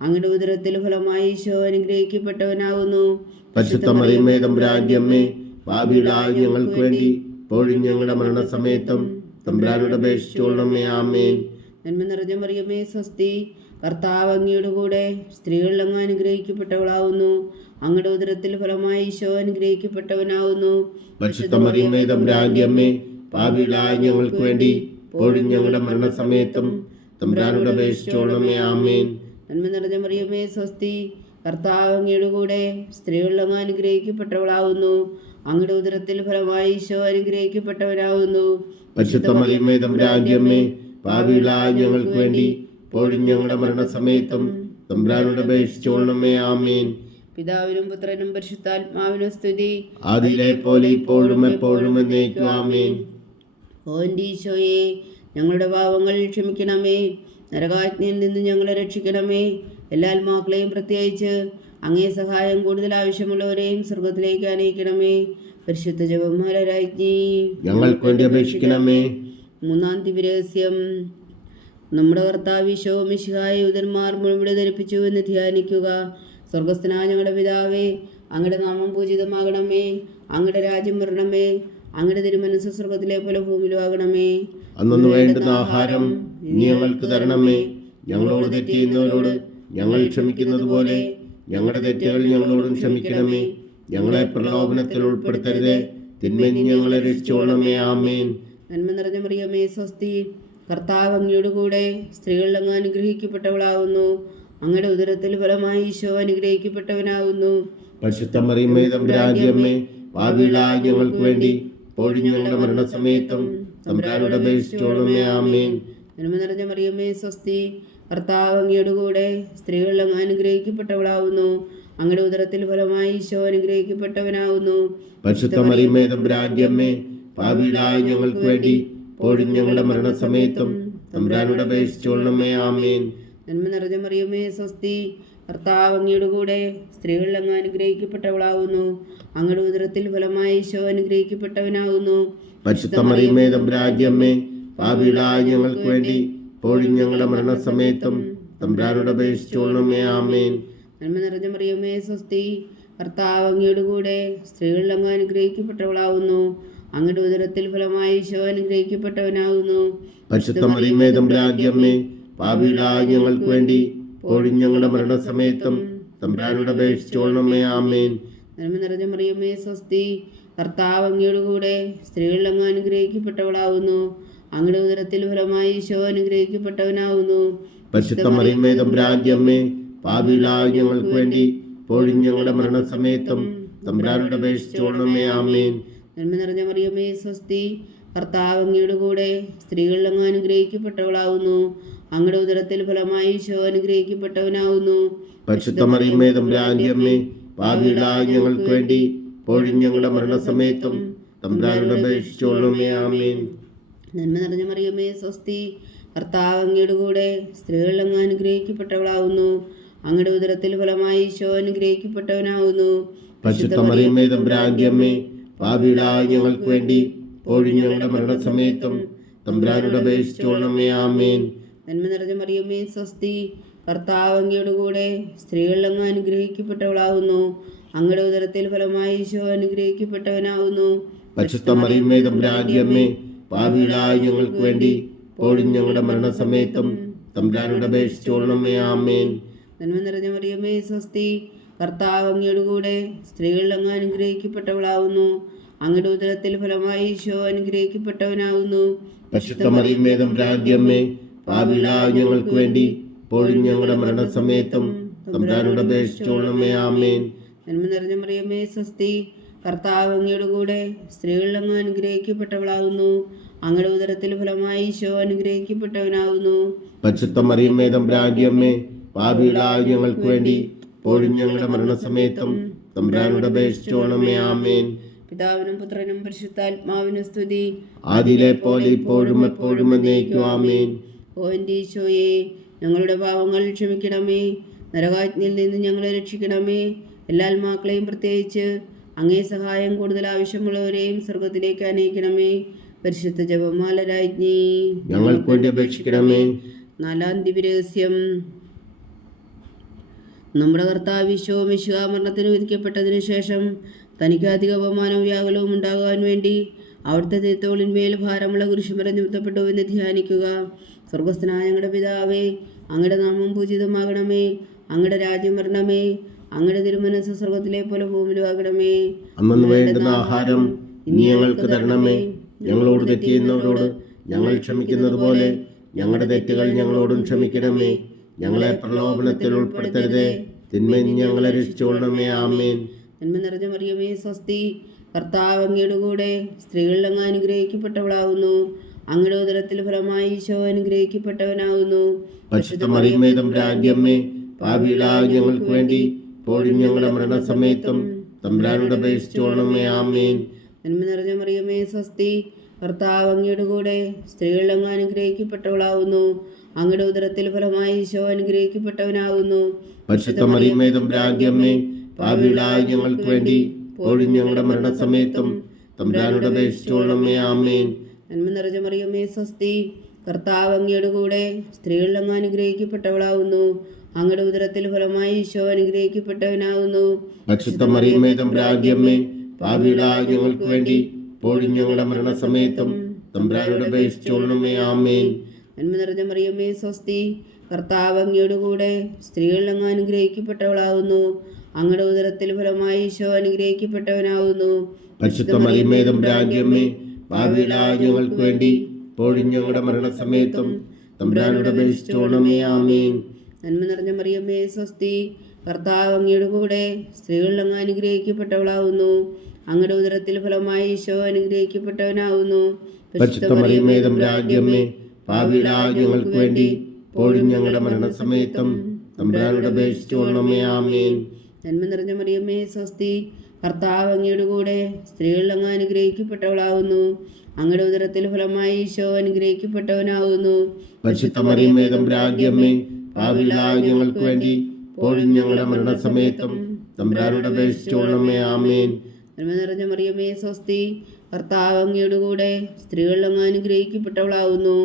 അങ്ങയുടെ ഉദരത്തിൽ ഫലമായി ഈശോ അനുഗ്രഹിക്കപ്പെട്ടവനാകുന്നു. ഞങ്ങൾക്ക് വേണ്ടി ഇപ്പോഴും ഞങ്ങളുടെ മരണസമയത്തും തമ്പുരാനോട് അപേക്ഷിച്ചോളണമേ ആമേൻ. നന്മ നിറഞ്ഞ മറിയമേ സ്വസ്തി കർത്താവ് അങ്ങയുടെ കൂടെ സ്ത്രീകളിൽ അങ്ങ് അനുഗ്രഹിക്കപ്പെട്ടവളാവുന്നു. അങ്ങയുടെ ഉദരത്തിൽ ഫലമായി ഈശോ അനുഗ്രഹിക്കപ്പെട്ടവനാവുന്നു. പരിശുദ്ധമറിയമ്മേ ഞങ്ങൾക്ക് വേണ്ടി ഇപ്പോഴും ഞങ്ങളുടെ മരണസമയത്തും തമ്പുരാനോട് അപേക്ഷിച്ചോളണമേ ആമേൻ. നന്മ നിറഞ്ഞ മറിയമേ സ്വസ്തി. കർത്താവ് അങ്ങയുടെ കൂടെ സ്ത്രീകളിൽ അങ്ങ് അനുഗ്രഹിക്കപ്പെട്ടവളാവുന്നു. അങ്ങയുടെ ഉദരത്തിൽ ഫലമായി ഈശോ അനുഗ്രഹിക്കപ്പെട്ടവരാവുന്നു. പരിശുദ്ധ മറിയമ്മേ തമ്പുരാന്റെ അമ്മേ ഞങ്ങൾക്ക് വേണ്ടി ഇപ്പോഴും ഞങ്ങളുടെ മരണസമയത്തും തമ്പുരാനോട് അപേക്ഷിച്ചോളണമേ ആമേൻ. പിതാവിനും പുത്രനും പരിശുദ്ധാത്മാവിനും സ്തുതി. ആദിയിലെ പോലെ ഇപ്പോഴും എപ്പോഴും എന്നേക്കും ആമേൻ. ഓൻഡീശോയെ ഞങ്ങളുടെ പാവങ്ങൾ ക്ഷമിക്കണമേ. നരകാജ്ഞയിൽ നിന്ന് ഞങ്ങളെ രക്ഷിക്കണമേ. എല്ലാ ആത്മാക്കളെയും പ്രത്യേകിച്ച് അങ്ങേ സഹായം കൂടുതൽ ആവശ്യമുള്ളവരെയും സ്വർഗത്തിലേക്ക് അനയിക്കണമേ. പരിശുദ്ധ ജപമാലരാജ്ഞി ഞങ്ങൾക്ക് വേണ്ടി അപേക്ഷിക്കണമേ. മൂന്നാം ദിവരഹസ്യം നമ്മുടെ കർത്താവ് ഈശോ മിശിഹായ യൂതന്മാർ മുഴുവൻ ധരിപ്പിച്ചു എന്ന് ധ്യാനിക്കുക. സ്വർഗസ്ഥനായ ഞങ്ങളുടെ പിതാവേ അങ്ങയുടെ നാമം പൂജിതമാകണമേ. അങ്ങയുടെ രാജ്യം വരണമേ. അങ്ങയുടെ തിരുമനസ് സ്വർഗത്തിലെ പോലെ ഭൂമിയിലും ആകണമേ. അന്നു വേണ്ടുന്ന ആഹാരം ഇനി ഞങ്ങൾക്ക് തരണമേ ഞങ്ങളോട് തെറ്റ് ചെയ്യുന്നവരോട് ഞങ്ങൾ ക്ഷമിക്കുന്നത് പോലെ ഞങ്ങളുടെ തെറ്റുകൾ ഞങ്ങളോടും ക്ഷമിക്കണമേ ഞങ്ങളെ പ്രലോഭനത്തിൽ ഉൾപ്പെടുത്തരുതേ തിന്മയിൽ ഞങ്ങളെ രക്ഷിച്ചോളണമേ ആമേൻ. നന്മ നിറഞ്ഞ മറിയമേ സ്വസ്തി കർത്താവ് അങ്ങയുടെ കൂടെ സ്ത്രീകളിൽ അങ്ങ് അനുഗ്രഹിക്കപ്പെട്ടവളാവുന്നു. അങ്ങയുടെ ഉദരത്തിൽ ഫലമായി ഈശോ അനുഗ്രഹിക്കപ്പെട്ടവനാവുന്നു. പരിശുദ്ധ മറിയമ്മേ തമ്പുരാന്റെ അമ്മേ പാപികളായ ഞങ്ങൾക്ക് വേണ്ടി ഇപ്പോഴും ഞങ്ങളുടെ മരണസമയത്തും തമ്പുരാനോട് ആമേൻ. നന്മ നിറഞ്ഞ മറിയമ്മേ സ്വസ്തി. കർത്താവ് അങ്ങയുടെ കൂടെ സ്ത്രീകളും അനുഗ്രഹിക്കപ്പെട്ടവളാവുന്നു. അങ്ങയുടെ ഉദരത്തിൽ ഫലമായി ഈശോ അനുഗ്രഹിക്കപ്പെട്ടവനാവുന്നു. പരിശുദ്ധ മറിയമ്മേ തമ്പുരാന്റെ അമ്മേ പാപികളായ ഞങ്ങൾക്ക് വേണ്ടി ഇപ്പോഴും ഞങ്ങളുടെ മരണസമയത്തും തമ്പുരാനോട് അപേക്ഷിച്ചോളണമേ ആമേൻ. നന്മ നിറഞ്ഞ മറിയമ്മേ സ്വസ്തി. കർത്താവ് അങ്ങയുടെ കൂടെ സ്ത്രീകളിൽ അങ്ങ് അനുഗ്രഹിക്കപ്പെട്ടവളാവുന്നു. അങ്ങയുടെ ഉദരത്തിൽ ഫലമായി ഈശോ അനുഗ്രഹിക്കപ്പെട്ടവനാവുന്നു. പരിശുദ്ധ മറിയമ്മേ തമ്പുരാന്റെ അമ്മേ പാപികളായ ഞങ്ങൾക്ക് വേണ്ടി ഇപ്പോഴും ഞങ്ങളുടെ മരണസമയത്തും തമ്പ്രാനോട് അപേക്ഷിച്ചോളണമേ ആമേൻ. നന്മ നിറഞ്ഞ മറിയമ്മേ സ്വസ്തി. കർത്താവ് അങ്ങയുടെ കൂടെ സ്ത്രീകളിൽ അങ്ങ് അനുഗ്രഹിക്കപ്പെട്ടവളാവുന്നു. അങ്ങയുടെ ഉദരത്തിൽ ഫലമായി ഈശോ അനുഗ്രഹിക്കപ്പെട്ടവനാകുന്നു. പരിശുദ്ധ മറിയമ്മേ പാപികളായ ഞങ്ങൾക്ക് വേണ്ടി ഇപ്പോഴും ഞങ്ങളുടെ മരണസമയത്തും തമ്പ്രാനോട് അപേക്ഷിച്ചോളണമേ ആമേൻ. നന്മ നിറഞ്ഞ മറിയമ്മേ സ്വസ്തി. കർത്താവ് അങ്ങയുടെ കൂടെ സ്ത്രീകളിൽ അങ്ങ് അനുഗ്രഹിക്കപ്പെട്ടവളാവുന്നു. അങ്ങയുടെ ഉദരത്തിൽ ഫലമായി ഈശോ അനുഗ്രഹിക്കപ്പെട്ടവനാകുന്നു പരിശുദ്ധ മറിയമ്മേ തമ്പുരാന്റെ അമ്മേ പാപികളായ ഞങ്ങൾക്ക് വേണ്ടി ഇപ്പോഴും ഞങ്ങളുടെ മരണസമയത്തും തമ്പുരാനോട് അപേക്ഷിച്ചോളണമേ ആമേൻ. നന്മ നിറഞ്ഞ മറിയമ്മേ സ്വസ്തി കർത്താവ് അങ്ങയുടെ കൂടെ സ്ത്രീകളിൽ അങ്ങ് അനുഗ്രഹിക്കപ്പെട്ടവളാവുന്നു. അങ്ങയുടെ ഉദരത്തിൽ ഫലമായി ഈശോ അനുഗ്രഹിക്കപ്പെട്ടവനാവുന്നു. പരിശുദ്ധ മറിയമ്മേ തമ്പുരാന്റെ അമ്മേ പാപികളായ ഞങ്ങൾക്ക് വേണ്ടി ഇപ്പോഴും ഞങ്ങളുടെ മരണസമയത്തും തമ്പുരാനോട് അപേക്ഷിച്ചോളണമേ ആമേൻ. നന്മ നിറഞ്ഞ മറിയമ്മേ സ്വസ്തി. കർത്താവ് അങ്ങയുടെ കൂടെ സ്ത്രീകളിൽ അങ്ങ് അനുഗ്രഹിക്കപ്പെട്ടവളാവുന്നു. അങ്ങയുടെ ഉദരത്തിൽ ഫലമായി ഈശോ അനുഗ്രഹിക്കപ്പെട്ടവനാവുന്നു. പരിശുദ്ധ മറിയമ്മേ തമ്പുരാന്റെ അമ്മേ പാപികളായ ഞങ്ങൾക്ക് വേണ്ടി ഇപ്പോഴും ഞങ്ങളുടെ മരണസമയത്തും തമ്പുരാനോട് അപേക്ഷിച്ചോളണമേ ആമേൻ. നന്മ നിറഞ്ഞ മറിയമ്മേ സ്വസ്തി. കർത്താവ് അങ്ങയുടെ കൂടെ സ്ത്രീകൾ അങ്ങ് അനുഗ്രഹിക്കപ്പെട്ടവളാവുന്നു. അങ്ങയുടെ ഉദരത്തിൽ ഫലമായി ഈശോ അനുഗ്രഹിക്കപ്പെട്ടവനാവുന്നു. പരിശുദ്ധ മറിയമ്മേ തമ്പുരാന്റെ അമ്മേ പാപികളായ ഞങ്ങൾക്ക് വേണ്ടി ഇപ്പോഴും ഞങ്ങളുടെ മരണസമയത്തും തമ്പുരാനോട് അപേക്ഷിച്ചോളണമേ ആമേൻ. നന്മ നിറഞ്ഞ മറിയമ്മേ സ്വസ്തി. കർത്താവ് അങ്ങയുടെ കൂടെ സ്ത്രീകളിൽ അങ്ങ് അനുഗ്രഹിക്കപ്പെട്ടവളാവുന്നു. അങ്ങയുടെ ഉദരത്തിൽ ഫലമായി ഈശോ അനുഗ്രഹിക്കപ്പെട്ടവനാവുന്നു. പരിശുദ്ധ മറിയമ്മേ തമ്പുരാന്റെ പാപികളായ ഞങ്ങൾക്ക് വേണ്ടി ഇപ്പോഴും ഞങ്ങളുടെ മരണസമയത്തും തമ്പുരാനോട് അപേക്ഷിച്ചോളണമേ ആമേൻ. നന്മ നിറഞ്ഞ മറിയമ്മേ സ്വസ്തി. കർത്താവ് അങ്ങയുടെ കൂടെ സ്ത്രീകളിൽ അങ്ങ് അനുഗ്രഹിക്കപ്പെട്ടവളാകുന്നു. അങ്ങയുടെ ഉദരത്തിൽ ഫലമായി ഈശോ അനുഗ്രഹിക്കപ്പെട്ടവനാകുന്നു. പരിശുദ്ധ മറിയമ്മേ തമ്പുരാന്റെ പാപികളായ ഞങ്ങൾക്ക് വേണ്ടി പോഴും ഞങ്ങളുടെ മരണസമയത്തും തമ്പുരാനോട് ആമേൻ. പിതാവിനും പുത്രനും പരിശുദ്ധാത്മാവിനും സ്തുതി. ആദിയിലെ പോലെ ഇപ്പോഴും എപ്പോഴും എന്നേക്കും ആമേൻ. ഓ എന്റെ ഈശോയെ ഞങ്ങളുടെ പാവങ്ങൾ ക്ഷമിക്കണമേ. നരകാജ്ഞയിൽ നിന്ന് ഞങ്ങളെ രക്ഷിക്കണമേ. എല്ലാ ആത്മാക്കളെയും പ്രത്യേകിച്ച് അങ്ങേ സഹായം കൂടുതൽ ആവശ്യമുള്ളവരെയും സ്വർഗത്തിലേക്ക് അനയിക്കണമേ. പരിശുദ്ധ ജപമാല രാജ്ഞി ഞങ്ങൾക്ക് വേണ്ടി അപേക്ഷിക്കണമേ നാലാം ദിവരഹസ്യം നമ്മുടെ കർത്താവ് വിശ്വവും വിശ്വാമരണത്തിന് വിധിക്കപ്പെട്ടതിനു ശേഷം തനിക്ക് അധിക അപമാനവും വ്യാകുലവും ഉണ്ടാകുവാൻ വേണ്ടി അവിടുത്തെ തീത്തോളിന്മേൽ ഭാരമുള്ള കുരിശുമരം ചുമത്തപ്പെട്ടു എന്ന് ധ്യാനിക്കുക. സ്വർഗസ്ഥനായ ഞങ്ങളുടെ പിതാവേ അങ്ങയുടെ നാമം പൂജിതമാകണമേ. അങ്ങയുടെ രാജ്യം വരണമേ. അങ്ങയുടെ തിരുമനസ് സ്വർഗത്തിലെ പോലെ ഭൂമിയിലും ആകണമേ അന്നു വേണ്ടുന്ന ആഹാരം ഇനി ഞങ്ങൾക്ക് തരണമേ. ഞങ്ങളോട് തെറ്റിയുന്നവരോട് ഞങ്ങൾ ക്ഷമിക്കുന്നത് പോലെ ഞങ്ങളുടെ തെറ്റുകൾ ഞങ്ങളോടും ക്ഷമിക്കണമേ. ഞങ്ങളെ പ്രലോഭനത്തിൽ ഉൾപ്പെടുത്തരുതേ. തിന്മയിൽ ഇനി ഞങ്ങളെ രക്ഷിച്ചുകൊള്ളണമേ. ആമേൻ. നന്മ നിറഞ്ഞ മറിയമേ സ്വസ്തി. കർത്താവ് അങ്ങയുടെ കൂടെ സ്ത്രീകളിൽ അങ്ങ് അനുഗ്രഹിക്കപ്പെട്ടവളാകുന്നു അങ്ങയുടെ ഉദരത്തിൽ ഫലമായി ഈശോ അനുഗ്രഹിക്കപ്പെട്ടവനാകുന്നു പരിശുദ്ധ മറിയമേ രാജ്യമ്മേ പാപികളായ ഞങ്ങൾക്ക് വേണ്ടി ഇപ്പോഴും ഞങ്ങളുടെ മരണസമയത്തും തമ്പ്രാനോട് അപേക്ഷിച്ചോളണമേ ആമേൻ. നന്മ നിറഞ്ഞ മറിയമേ സ്വസ്തി. കർത്താവ് അങ്ങയുടെ കൂടെ സ്ത്രീകളിൽ അങ്ങ് അനുഗ്രഹിക്കപ്പെട്ടവളാവുന്നു. അങ്ങയുടെ ഉദരത്തിൽ ഫലമായി ഈശോ അനുഗ്രഹിക്കപ്പെട്ടവനാകുന്നു പരിശുദ്ധ മറിയമേ രാജ്യമ്മേ പാപികളായ ഞങ്ങൾക്ക് വേണ്ടി ഇപ്പോഴും ഞങ്ങളുടെ മരണസമയത്തും തമ്പുരാനോട് അപേക്ഷിച്ചോളണമേ ആമേൻ. നന്മ നിറഞ്ഞ മറിയമേ സ്വസ്തി. കർത്താവ് അങ്ങയുടെ കൂടെ സ്ത്രീകളിൽ അങ്ങ് അനുഗ്രഹിക്കപ്പെട്ടവളാകുന്നു അങ്ങയുടെ ഉദരത്തിൽ ഫലമായി ഈശോ അനുഗ്രഹിക്കപ്പെട്ടവനാകുന്നു. പാപികളായ ഞങ്ങൾക്ക് വേണ്ടി ഇപ്പോഴും ഞങ്ങളുടെ മരണസമയത്തും തമ്പ്രാനോട് അപേക്ഷിച്ചോളണമേ ആമേൻ. നന്മ നിറഞ്ഞ മറിയമേ സ്വസ്തി കർത്താവ് അങ്ങയുടെ കൂടെ സ്ത്രീകളിൽ അങ്ങ് അനുഗ്രഹിക്കപ്പെട്ടവളാകുന്നു. അങ്ങയുടെ ഉദരത്തിൽ ഫലമായി ഈശോ അനുഗ്രഹിക്കപ്പെട്ടവനാകുന്നു. പാപികളായ ഞങ്ങൾക്ക് വേണ്ടി ഇപ്പോഴും ഞങ്ങളുടെ മരണസമയത്തും തമ്പ്രാനോട് അപേക്ഷിച്ചോളണമേ ആമേൻ. നന്മ നിറഞ്ഞ മറിയമ്മേ സ്വസ്തി. കർത്താവ് അങ്ങയുടെ കൂടെ സ്ത്രീകൾ അങ്ങ് അനുഗ്രഹിക്കപ്പെട്ടവളാവുന്നു. അങ്ങയുടെ ഉദരത്തിൽ ഫലമായി ഈശോ അനുഗ്രഹിക്കപ്പെട്ടവനാവുന്നു. ഞങ്ങൾക്ക് വേണ്ടി ഇപ്പോഴും ഞങ്ങളുടെ മരണസമയത്തും തമ്പ്രാനോട് അപേക്ഷിച്ചോളണമേ ആമേൻ. നന്മ നിറഞ്ഞ മറിയമ്മേ സ്വസ്തി. കർത്താവ് അങ്ങയുടെ കൂടെ സ്ത്രീകൾ അങ്ങ് അനുഗ്രഹിക്കപ്പെട്ടവളാവുന്നു. അങ്ങയുടെ ഉദരത്തിൽ ഫലമായി ഈശോ അനുഗ്രഹിക്കപ്പെട്ടവനാവുന്നു. പരിശുദ്ധ പാപികളായ ഞങ്ങൾക്ക് വേണ്ടി ഇപ്പോഴും ഞങ്ങളുടെ മരണസമയത്തും തമ്പ്രാനോട് അപേക്ഷിച്ചോളമേ ആമേൻ. നന്മ നിറഞ്ഞ മറിയമേ സ്വസ്തി. കർത്താവ് അങ്ങയുടെ കൂടെ സ്ത്രീകളിലും അനുഗ്രഹിക്കപ്പെട്ടവളാവുന്നു.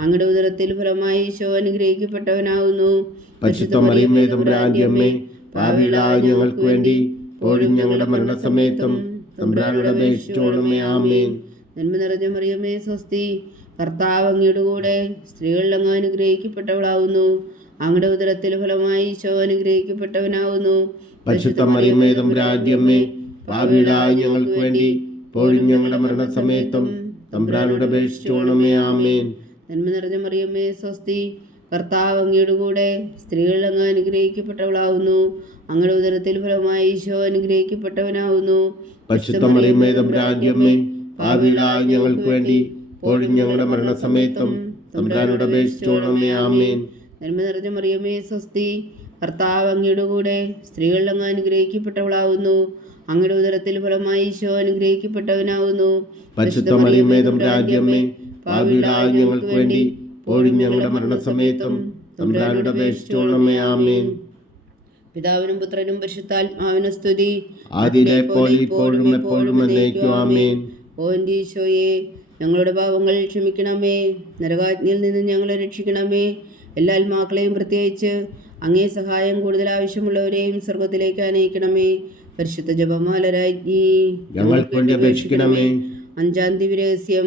അങ്ങയുടെ ഉദരത്തിൽ ഫലമായി ഈശോ അനുഗ്രഹിക്കപ്പെട്ടവനാവുന്നു. പരിശുദ്ധ മറിയമേതം രാജ്യമ്മേ പാപികളായ ഞങ്ങൾക്ക് വേണ്ടി ഇപ്പോഴും ഞങ്ങളുടെ മരണസമയത്തും തമ്പ്രാനോട് അപേക്ഷിച്ചോളമേ ആമേൻ. നന്മ നിറഞ്ഞ മറിയമേ സ്വസ്തി. കർത്താവ് അങ്ങയുടെ കൂടെ സ്ത്രീകളിലും അനുഗ്രഹിക്കപ്പെട്ടവളാവുന്നു. അങ്ങയുടെ ഉദരത്തിൽ ഫലമായി ഈശോ അനുഗ്രഹിക്കപ്പെട്ടവനാകുന്നു പരിശുദ്ധ രാജ്യമേ പാപികളായ ഞങ്ങൾക്ക് വേണ്ടി ഇപ്പോഴും ഞങ്ങളുടെ മരണസമയത്തും തമ്പ്രാനോട് അപേക്ഷിച്ചോണമേ ആമേൻ. നന്മ നിറഞ്ഞ മറിയമ്മേ സ്വസ്തി കർത്താവ് അങ്ങയുടെ കൂടെ സ്ത്രീകളിൽ അങ്ങ് അനുഗ്രഹിക്കപ്പെട്ടവളാവുന്നു. അങ്ങയുടെ ഉദരത്തിൽ ഫലമായി ഈശോ അനുഗ്രഹിക്കപ്പെട്ടവനാവുന്നു. പരിശുദ്ധ മറിയമേതം രാജ്യമ്മേ പാപികളായ ഞങ്ങൾക്ക് വേണ്ടി പോഴും ഞങ്ങളുടെ മരണസമയത്തും തമ്പ്രാനോട് അപേക്ഷിച്ചോണമേ ആമേൻ. നന്മ നിറഞ്ഞ മറിയമേ സ്വസ്തി. കർത്താവ് അങ്ങയുടെ കൂടെ സ്ത്രീകളിൽ അങ്ങ് അനുഗ്രഹിക്കപ്പെട്ടവളാകുന്നു അങ്ങയുടെ ഉദരത്തിൽ ഫലമായി ഈശോ അനുഗ്രഹിക്കപ്പെട്ടവനാവുന്നു. ഞങ്ങൾക്ക് വേണ്ടി ഞങ്ങളുടെ മരണസമയത്തും തമ്പ്രാനോട് അപേക്ഷിച്ചോളണമേ ആമേൻ. പിതാവിനും പുത്രനും പരിശുദ്ധാത്മാവിനും സ്തുതി. പോലെ ഇപ്പോഴും എപ്പോഴും എന്നേക്കും ആമേൻ. ഓ എന്റെ ഈശോയെ ഞങ്ങളുടെ പാപങ്ങൾ ക്ഷമിക്കണമേ. നരകാജ്ഞയിൽ നിന്ന് ഞങ്ങളെ രക്ഷിക്കണമേ. എല്ലാ ആത്മാക്കളെയും പ്രത്യേകിച്ച് അങ്ങേ സഹായം കൂടുതൽ ആവശ്യമുള്ളവരെയും സ്വർഗത്തിലേക്ക് അനയിക്കണമേ. പരിശുദ്ധ ജപമാലരാജ്ഞി ഞങ്ങൾക്ക് വേണ്ടി അപേക്ഷിക്കണമേ. അഞ്ചാം തീയതി രഹസ്യം.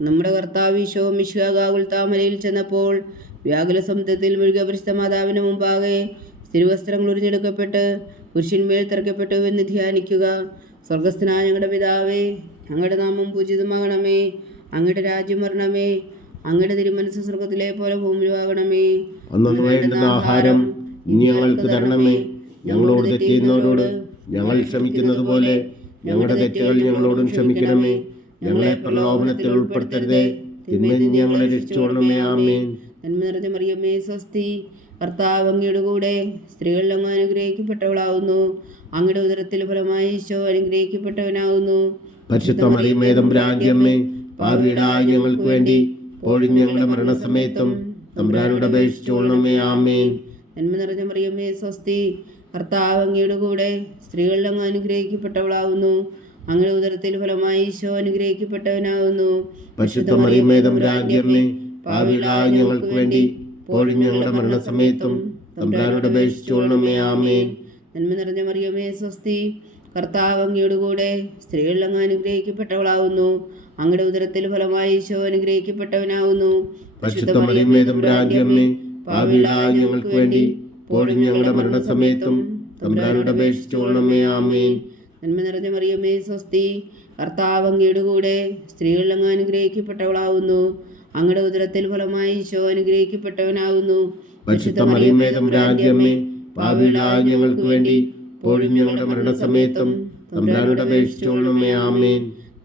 നമ്മുടെ കർത്താവ് ഈശോ മിശുകാകുൽ താമരയിൽ ചെന്നപ്പോൾ വ്യാകുല സമുദ്രത്തിൽ മുഴുകിയ പരിശുദ്ധ മാതാവിന് മുമ്പാകെ തിരുവസ്ത്രങ്ങൾ ഉരിഞ്ഞെടുക്കപ്പെട്ട് പുരുഷന്മേൽ തിറക്കപ്പെട്ടു എന്ന് ധ്യാനിക്കുക. സ്വർഗസ്ഥനായ ഞങ്ങളുടെ പിതാവേ അങ്ങയുടെ നാമം പൂജിതമാകണമേ. അങ്ങയുടെ രാജ്യം വരണമേ. അങ്ങയുടെ തിരുമനസ് സ്വർഗത്തിലെ പോലെ ഭൂമിയിലാകണമേ അന്നു വേണ്ടുന്ന ആഹാരം ഇനി ഞങ്ങൾക്ക് തരണമേ. ഞങ്ങളോട് തെറ്റിയുന്നവരോട് ഞങ്ങൾ ക്ഷമിക്കുന്നത് പോലെ ഞങ്ങളുടെ തെറ്റുകൾ ഞങ്ങളോടും ക്ഷമിക്കണമേ. ഞങ്ങളെ പ്രലോഭനത്തിൽ ഉൾപ്പെടുത്തരുതേ. തിന്മയിൽ ഞങ്ങളെ രക്ഷിച്ചോളണമേ ആമേൻ. നന്മ നിറഞ്ഞ മറിയമ്മേ സ്വസ്തി. കർത്താവ് അങ്ങയുടെ കൂടെ സ്ത്രീകളിൽ അങ്ങ് അനുഗ്രഹിക്കപ്പെട്ടവളാവുന്നു. അങ്ങയുടെ ഉദരത്തിൽ ഫലമായി ഈശോ അനുഗ്രഹിക്കപ്പെട്ടവനാവുന്നു. പരിശുദ്ധ മറിയമേതം രാജ്യമ്മേ പാപികളായ ഞങ്ങൾക്ക് വേണ്ടി ഇപ്പോഴും ഞങ്ങളുടെ മരണസമയത്തും തമ്പ്രാനോട് അപേക്ഷിച്ചോളണമേ ആമേൻ. നന്മ നിറഞ്ഞ മറിയമ്മേ സ്വസ്തി. കർത്താവ് അങ്ങയുടെ കൂടെ സ്ത്രീകളുടെ അങ്ങ് അനുഗ്രഹിക്കപ്പെട്ടവളാകുന്നു അങ്ങയുടെ ഉദരത്തിൽ ഫലമായി ഈശോ അനുഗ്രഹിക്കപ്പെട്ടവനാവുന്നു. പരിശുദ്ധ മറിയമ്മേ തമ്പ്രാഗ്യമ്മേ പാവിളായ ഞങ്ങൾക്ക് വേണ്ടി ഇപ്പോഴും ഞങ്ങളുടെ മരണസമയത്തും തമ്പ്രാനോട് അപേക്ഷിച്ചോളണമേ ആമേൻ. നന്മ നിറഞ്ഞ മറിയമ്മേ സ്വസ്തി. കർത്താവ് അങ്ങയുടെ കൂടെ സ്ത്രീകളിലങ്ങ് അനുഗ്രഹിക്കപ്പെട്ടവളാവുന്നു. അങ്ങയുടെ ഉദരത്തിൽ ഫലമായി ഈശോ പാവികളായ ഞങ്ങൾക്ക് വേണ്ടി ഇപ്പോഴും ഞങ്ങളുടെ മരണസമയത്തും തമ്പുരാനോട് അപേക്ഷിച്ചോളണമേ ആമേൻ. നന്മ നിറഞ്ഞ മറിയമ്മേ സ്വസ്തി കർത്താവ് അങ്ങയുടെ കൂടെ അങ്ങ് അനുഗ്രഹിക്കപ്പെട്ടവളാവുന്നു. അങ്ങയുടെ ഉദരത്തിൽ ഫലമായി ഈശോ അമ്മേ ഞങ്ങൾക്ക് വേണ്ടി ഇപ്പോഴും ഞങ്ങളുടെ മരണസമയത്തും തമ്പുരാനോട് അപേക്ഷിച്ചോളണമേ ആമേൻ.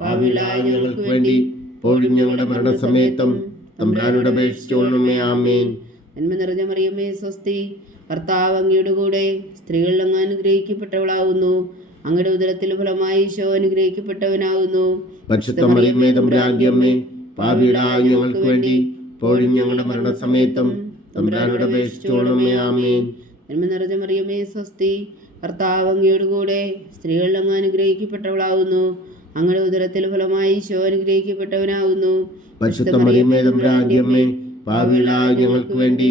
പാവികളായ ഞങ്ങൾക്ക് വേണ്ടി ഇപ്പോഴും ഞങ്ങളുടെ മരണസമയത്തും തമ്പ്രാനോട് അപേക്ഷിച്ചോളണമേ ആമേൻ. നന്മ നിറഞ്ഞ മറിയമ്മേ സ്വസ്തി. കർത്താവ് അങ്ങയുടെ കൂടെ സ്ത്രീകളിൽ അങ്ങ് അനുഗ്രഹിക്കപ്പെട്ടവളാവുന്നു. അങ്ങയുടെ ഉദരത്തിൽ ഫലമായി ഈശോ അനുഗ്രഹിക്കപ്പെട്ടവനാകുന്നു പരിശുദ്ധ മറിയമ്മേ തമ്പുരാന്റെ അമ്മേ ഞങ്ങൾക്ക് വേണ്ടി ഇപ്പോഴും ഞങ്ങളുടെ മരണസമയത്തും തമ്പ്രാനോട് അപേക്ഷിച്ചോളണമേ ആമേൻ. നന്മ നിറഞ്ഞ മറിയമ്മേ സ്വസ്തി. കർത്താവ് അങ്ങയുടെ കൂടെ സ്ത്രീകളിൽ അങ്ങ് അനുഗ്രഹിക്കപ്പെട്ടവളാവുന്നു. അങ്ങയുടെ ഉദരത്തിൽ ഫലമായി ഈശോ അമ്മേ ഞങ്ങൾക്ക് വേണ്ടി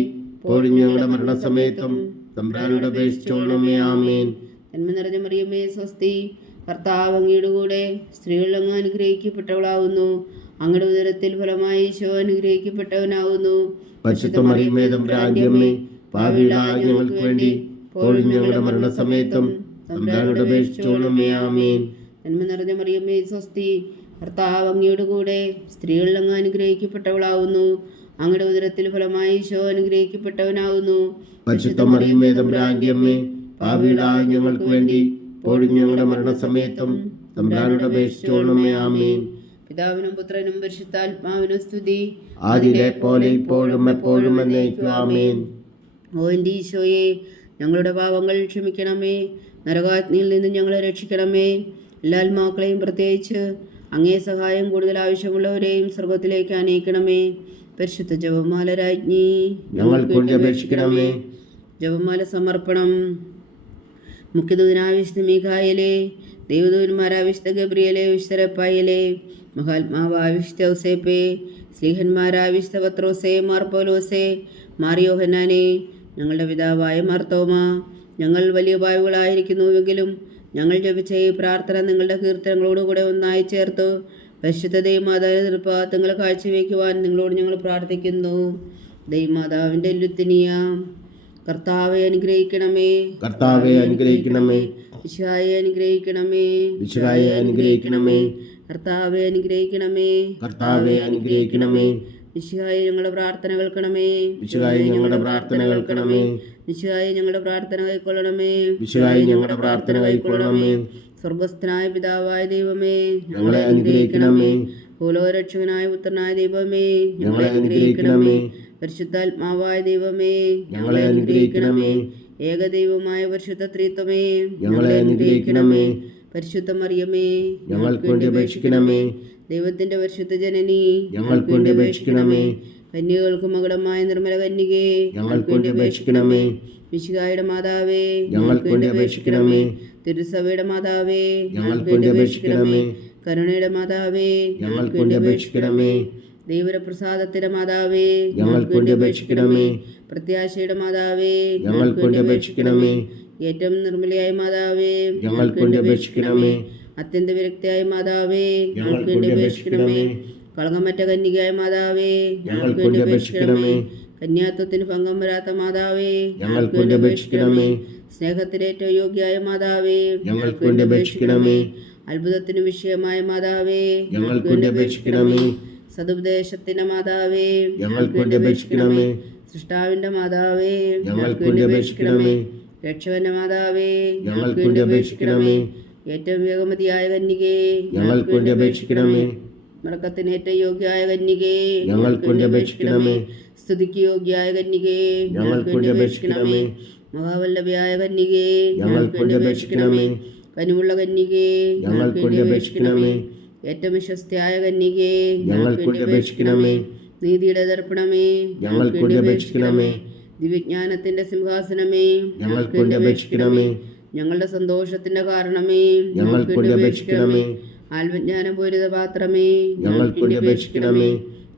ഞങ്ങളുടെ മരണസമയത്തും തമ്പുരാനോട് അപേക്ഷിച്ചോളണമേ ആമേൻ. നന്മ നിറഞ്ഞ മറിയമ്മേ സ്വസ്തി കർത്താവ് അങ്ങയുടെ കൂടെ അങ്ങ് അനുഗ്രഹിക്കപ്പെട്ടവളാവുന്നു. അങ്ങയുടെ ഉദരത്തിൽ ഫലമായി ഈശോ അനുഗ്രഹിക്കപ്പെട്ടവനാവുന്നു. ഞങ്ങൾക്ക് വേണ്ടി ഞങ്ങളുടെ മരണസമയത്തും തമ്പുരാനോട് അപേക്ഷിച്ചോളണമേ. ആമേൻ. നന്മ നിറഞ്ഞ മറിയമ്മേ സ്വസ്തി. ഭർത്താവ് അങ്ങയുടെ കൂടെ സ്ത്രീകളിൽ അങ്ങ് അനുഗ്രഹിക്കപ്പെട്ടവളാവുന്നു. അങ്ങയുടെ ഉദരത്തിൽ ഫലമായി ഈശോ അനുഗ്രഹിക്കപ്പെട്ടവനാവുന്നു. പാപികളായ ഞങ്ങൾക്ക് വേണ്ടി ഇപ്പോഴും ഞങ്ങളുടെ മരണസമയത്തും തമ്പുരാനോട് അപേക്ഷിച്ചോളണമേ ആമേൻ. പിതാവിനും പുത്രനും പരിശുദ്ധാത്മാവിനും സ്തുതി. ആദിലെ പോലെ ഇപ്പോഴും എപ്പോഴും എന്നേക്കും ആമേൻ. ഓ എന്റെ ഈശോയെ ഞങ്ങളുടെ പാവങ്ങൾ ക്ഷമിക്കണമേ. നരകാഗ്നിയിൽ നിന്ന് ഞങ്ങളെ രക്ഷിക്കണമേ. എല്ലാ ആത്മാക്കളെയും പ്രത്യേകിച്ച് അങ്ങേ സഹായം കൂടുതൽ ആവശ്യമുള്ളവരെയും സ്വർഗത്തിലേക്ക് അനയിക്കണമേ പരിശുദ്ധ ജപമാല രാജ്ഞി അപേക്ഷിക്കണമേ. ജപമാല സമർപ്പണം. മുഖ്യദൂതനാവിശുദ്ധ മീഖായലെ ദൈവദൂതന്മാരാവിശുദ്ധ ഗബ്രിയലെ വിശുദ്ധരപ്പായലെ മഹാത്മാവാവിശുദ്ധ ഔസേപ്പെ സ്ലീഹന്മാരാവിശുദ്ധ പത്രോസെ മാർപ്പോലോസെ മാറിയോഹനാനെ ഞങ്ങളുടെ പിതാവായ മാർത്തോമ ഞങ്ങൾ വലിയ പാവുകളായിരിക്കുന്നുവെങ്കിലും ഞങ്ങൾ ജപിച്ച ഈ പ്രാർത്ഥന നിങ്ങളുടെ കീർത്തനങ്ങളോടുകൂടെ ഒന്നായി ചേർത്തു. പരിശുദ്ധ ദൈവമാതാവിനെ നിർപ്പാത്തങ്ങൾ കാഴ്ചവെക്കുവാൻ നിങ്ങളോട് ഞങ്ങൾ പ്രാർത്ഥിക്കുന്നു. ദൈവമാതാവിന്റെ ലുത്തിനിയ കർത്താവെ അനുഗ്രഹിക്കണമേ. കർത്താവെ അനുഗ്രഹിക്കണമേ. വിശായെ അനുഗ്രഹിക്കണമേ. വിശായെ അനുഗ്രഹിക്കണമേ. കർത്താവെ അനുഗ്രഹിക്കണമേ. കർത്താവെ അനുഗ്രഹിക്കണമേ. വിശുഹായി ഞങ്ങളുടെ പ്രാർത്ഥന കേൾക്കണമേ. വിശുഹായി ഞങ്ങളുടെ പ്രാർത്ഥന കേൾക്കണമേ. വിശുഹായി ഞങ്ങളുടെ പ്രാർത്ഥന കൈക്കൊള്ളണമേ. വിശുവായി ഞങ്ങളുടെ പ്രാർത്ഥന കൈക്കൊള്ളണമേ. സ്വർഗസ്ഥനായ പിതാവായ ദൈവമേ ഞങ്ങളെ അനുഗ്രഹിക്കണമേ. ഭൂലോകരക്ഷകനായ പുത്രനായ ദൈവമേ ഞങ്ങളെ അനുഗ്രഹിക്കണമേ. പരിശുദ്ധാത്മാവായ ദൈവമേ ഞങ്ങളെ അനുഗ്രഹിക്കണമേ. ഏകദൈവമായ പരിശുദ്ധ ത്രിത്വമേ ഞങ്ങളെ അനുഗ്രഹിക്കണമേ. പരിശുദ്ധ മറിയമേ ഞങ്ങൾക്ക് വേണ്ടി അപേക്ഷിക്കണമേ ദൈവത്തിന്റെ പരിശുദ്ധ ജനനി ഞങ്ങൾക്ക് വേണ്ടി അപേക്ഷിക്കണമേ കന്യകൾക്ക് മകളമായ നിർമ്മല കന്യകേ ഞങ്ങൾക്ക് വേണ്ടി അപേക്ഷിക്കണമേ. വിശുഖായുടെ മാതാവേ ഞങ്ങൾക്ക് വേണ്ടി അപേക്ഷിക്കണമേ. തിരുസഭയുടെ മാതാവേ ഞങ്ങൾക്ക് വേണ്ടി അപേക്ഷിക്കണമേ. കരുണയുടെ മാതാവേ ഞങ്ങൾക്ക് വേണ്ടി അപേക്ഷിക്കണമേ. ദൈവപ്രസാദത്തിന്റെ മാതാവേ ഞങ്ങൾക്ക് വേണ്ടി അപേക്ഷിക്കണമേ. പ്രത്യാശയുടെ മാതാവേ ഞങ്ങൾക്ക് വേണ്ടി അപേക്ഷിക്കണമേ. ഏറ്റവും നിർമ്മലയായ മാതാവേ ഞങ്ങൾക്ക് വേണ്ടി അപേക്ഷിക്കണമേ. അത്യന്ത വിരക്തിയായ മാതാവേ ഞങ്ങൾക്ക് വേണ്ടി അപേക്ഷിക്കണമേ. കളങ്കമറ്റ കന്യകയായ മാതാവേ ഞങ്ങൾക്ക് വേണ്ടി അപേക്ഷിക്കണമേ. കന്യാത്വത്തിന് ഭംഗം വരാത്ത മാതാവേ ഞങ്ങൾക്ക് വേണ്ടി അപേക്ഷിക്കണമേ. സ്നേഹത്തിന് ഏറ്റവും യോഗ്യായ മാതാവേ ഞങ്ങൾക്ക് വേണ്ടി അപേക്ഷിക്കണമേ. അത്ഭുതത്തിന് വിഷയമായ മാതാവേ ഞങ്ങൾക്ക് വേണ്ടി അപേക്ഷിക്കണമേ. സതുപദേശത്തിന്റെ മാതാവേ ഞങ്ങൾക്ക് വേണ്ടി അപേക്ഷിക്കണമേ. സൃഷ്ടാവിന്റെ മാതാവേ ഞങ്ങൾക്ക് വേണ്ടി അപേക്ഷിക്കണമേ. രക്ഷകന്റെ മാതാവേ ഞങ്ങൾക്ക് വേണ്ടി അപേക്ഷിക്കണമേ. ഏറ്റവും വേഗമതിയായ കന്യകേ ഞങ്ങൾക്ക് വേണ്ടി അപേക്ഷിക്കണമേ. മടക്കത്തിന് യോഗ്യായ കന്യകേ ഞങ്ങൾക്ക് വേണ്ടി അപേക്ഷിക്കണമേ. സ്തുതിക്ക് യോഗ്യായ കന്യകേ ഞങ്ങൾക്ക് വേണ്ടി അപേക്ഷിക്കണമേ. മഹാവല്ലഭയായ കന്യകേ ഞങ്ങൾക്ക് വേണ്ടി അപേക്ഷിക്കണമേ. കനിവുള്ള കന്യകേ ഞങ്ങൾക്ക് വേണ്ടി അപേക്ഷിക്കണമേ. ഏറ്റവും വിശ്വസ്തയായ കന്യകേ ഞങ്ങൾക്ക് വേണ്ടി അപേക്ഷിക്കണമേ. നീതിയുടെ ദർപ്പണമേ ഞങ്ങൾക്ക് വേണ്ടി അപേക്ഷിക്കണമേ. ദിവ്യജ്ഞാനത്തിന്റെ സിംഹാസനമേ ഞങ്ങൾക്ക് വേണ്ടി അപേക്ഷിക്കണമേ. ഞങ്ങളുടെ സന്തോഷത്തിന്റെ കാരണമേ ഞങ്ങൾക്ക് വേണ്ടി അപേക്ഷിക്കണമേ. ആത്മജ്ഞാനപൂരിത പാത്രമേ ഞങ്ങൾക്ക് വേണ്ടി അപേക്ഷിക്കണമേ.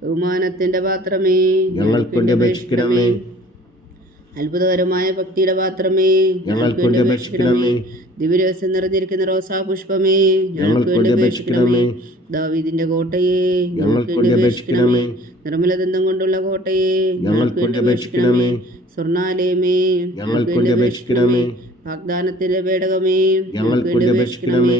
ബഹുമാനത്തിന്റെ പാത്രമേ ഞങ്ങൾക്ക് വേണ്ടി അപേക്ഷിക്കണമേ. അത്ഭുതകരമായ ഭക്തിയുടെ പാത്രമേ ഞങ്ങൾക്ക് വേണ്ടി അപേക്ഷിക്കണമേ. ദിവ്യരഹസ്യം നിറഞ്ഞിരിക്കുന്ന റോസാ പുഷ്പമേ ഞങ്ങൾക്ക് വേണ്ടി അപേക്ഷിക്കണമേ. ദാവീദിന്റെ കോട്ടയെ ഞങ്ങൾക്ക് വേണ്ടി അപേക്ഷിക്കണമേ. നിർമ്മലദന്തം കൊണ്ടുള്ള കോട്ടയെ ഞങ്ങൾക്ക് വേണ്ടി അപേക്ഷിക്കണമേ. സ്വർണാലയമേ ഞങ്ങൾക്ക് വേണ്ടി അപേക്ഷിക്കണമേ. വാഗ്ദാനത്തിന്റെ പേടകമേ ഞങ്ങൾക്ക് വേണ്ടി അപേക്ഷിക്കണമേ.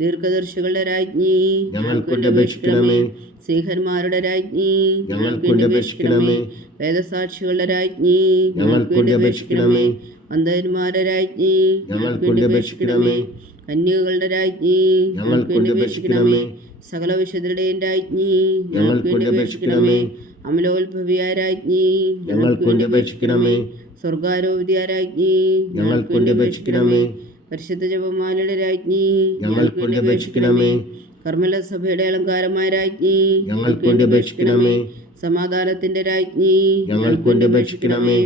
ദീർഘദർശികളുടെ രാജ്ഞി ഞങ്ങൾക്ക് വേണ്ടി അപേക്ഷിക്കണമേ. സ്ത്രീഹന്മാരുടെ രാജ്ഞി ഞങ്ങൾക്ക് അപേക്ഷിക്കണമേ. വേദസാക്ഷികളുടെ രാജ്ഞി ഞങ്ങൾക്ക് വേണ്ടി അപേക്ഷിക്കണമേ. വന്ദന്മാരുടെ രാജ്ഞി ഞങ്ങൾക്ക് കന്യകളുടെ അപേക്ഷിക്കണമേ. കന്യകകളുടെ രാജ്ഞി ഞങ്ങൾക്ക് വേണ്ടി അപേക്ഷിക്കണമേ. സകല വിശുദ്ധരുടെയും രാജ്ഞി ഞങ്ങൾക്ക് വേണ്ടി അപേക്ഷിക്കണമേ. അമലോത്ഭവിയായ രാജ്ഞി ഞങ്ങൾക്ക് വേണ്ടി അപേക്ഷിക്കണമേ. സ്വർഗാരോപിതിയ രാജ്ഞി ഞങ്ങൾക്ക് വേണ്ടി അപേക്ഷിക്കണമേ. പരിശുദ്ധ ജപമാലയുടെ രാജ്ഞി ഞങ്ങൾക്ക് വേണ്ടി അപേക്ഷിക്കണമേ. കർമ്മല സഭയുടെ അലങ്കാരമായ രാജ്ഞി ഞങ്ങൾക്ക് വേണ്ടി അപേക്ഷിക്കണമേ. സമാധാനത്തിന്റെ രാജ്ഞി ഞങ്ങൾക്ക് വേണ്ടി അപേക്ഷിക്കണമേ.